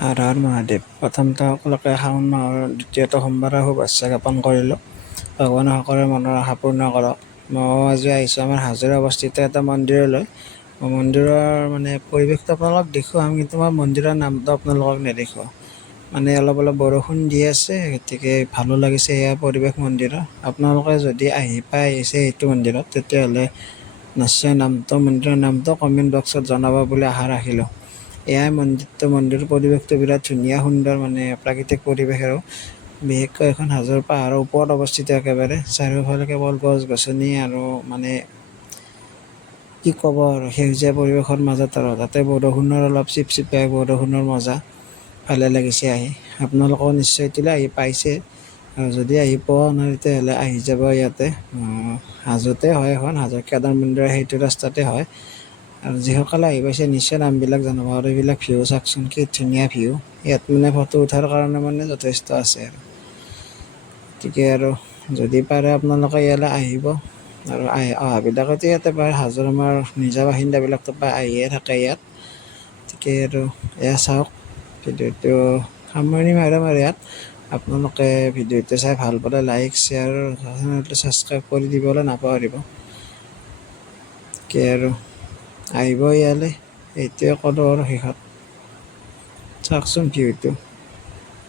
হৰ হৰ মহাদেৱ। প্ৰথমতে সকলোকে শাওণ মাহৰ দ্বিতীয়টো সোমবাৰে শুভেচ্ছা জ্ঞাপন কৰিলোঁ। ভগৱানে সকলোৰে মনৰ আশা পূৰ্ণ কৰক। মই আজি আহিছোঁ আমাৰ হাজোৰ অৱস্থিত এটা মন্দিৰলৈ। মন্দিৰৰ পৰিৱেশটো আপোনালোকক দেখুৱাম, কিন্তু মই মন্দিৰৰ নামটো আপোনালোকক নেদেখুৱাওঁ। অলপ বৰষুণ দি আছে, গতিকে ভালো লাগিছে এয়া পৰিৱেশ মন্দিৰৰ। আপোনালোকে যদি আহিছে এইটো মন্দিৰত, তেতিয়াহ'লে নিশ্চয় মন্দিৰৰ নামটো কমেণ্ট বক্সত জনাব বুলি আশা ৰাখিলোঁ। এয়াই মন্দিৰৰ পৰিৱেশটো বিৰাট ধুনীয়া, সুন্দৰ, প্ৰাকৃতিক পৰিৱেশ আৰু বিশেষকৈ এখন হাজোৰ পাহাৰৰ ওপৰত অৱস্থিত। একেবাৰে চাৰিওফালে কেৱল গছ গছনি আৰু কি ক'ব আৰু সেউজীয়া পৰিৱেশৰ মাজত, আৰু তাতে বৰষুণৰ অলপ চিপচিপাই বৰষুণৰ মজা। ভালে লাগিছে আহি। আপোনালোকেও নিশ্চয় এতিয়ালৈ আহি পাইছে, আৰু যদি আহি পোৱা নাই তেতিয়াহ'লে আহি যাব। ইয়াতে হাজোতে হয়, এখন হাজোৰ কেদাৰ মন্দিৰৰ সেইটো ৰাস্তাতে হয়। আৰু যিসকলে আহি পাইছে নিশ্চয় নামবিলাক জনাব। আৰু এইবিলাক ভিউ চাওকচোন, কি ধুনীয়া ভিউ। ইয়াত ফটো উঠাৰ কাৰণে যথেষ্ট আছে আৰু গতিকে আৰু যদি পাৰে আপোনালোকে ইয়ালৈ আহিব। আৰু অহাবিলাকতো ইয়াতে প্ৰায় হাজোৰ আমাৰ নিজা বাসিন্দাবিলাকতো প্ৰায় আহিয়ে থাকে ইয়াত। গতিকে আৰু এয়া চাওক, ভিডিঅ'টো সামৰণি মাৰিম আৰু ইয়াত। আপোনালোকে ভিডিঅ'টো চাই ভাল পালে লাইক, শ্বেয়াৰ, চেনেলটো ছাবস্ক্ৰাইব কৰি দিবলৈ নাপাহৰিব। গতিকে আৰু আহিব ইয়ালৈ, এইটোৱে ক'লোঁ আৰু শেষত। চাওকচোন ভিউটো।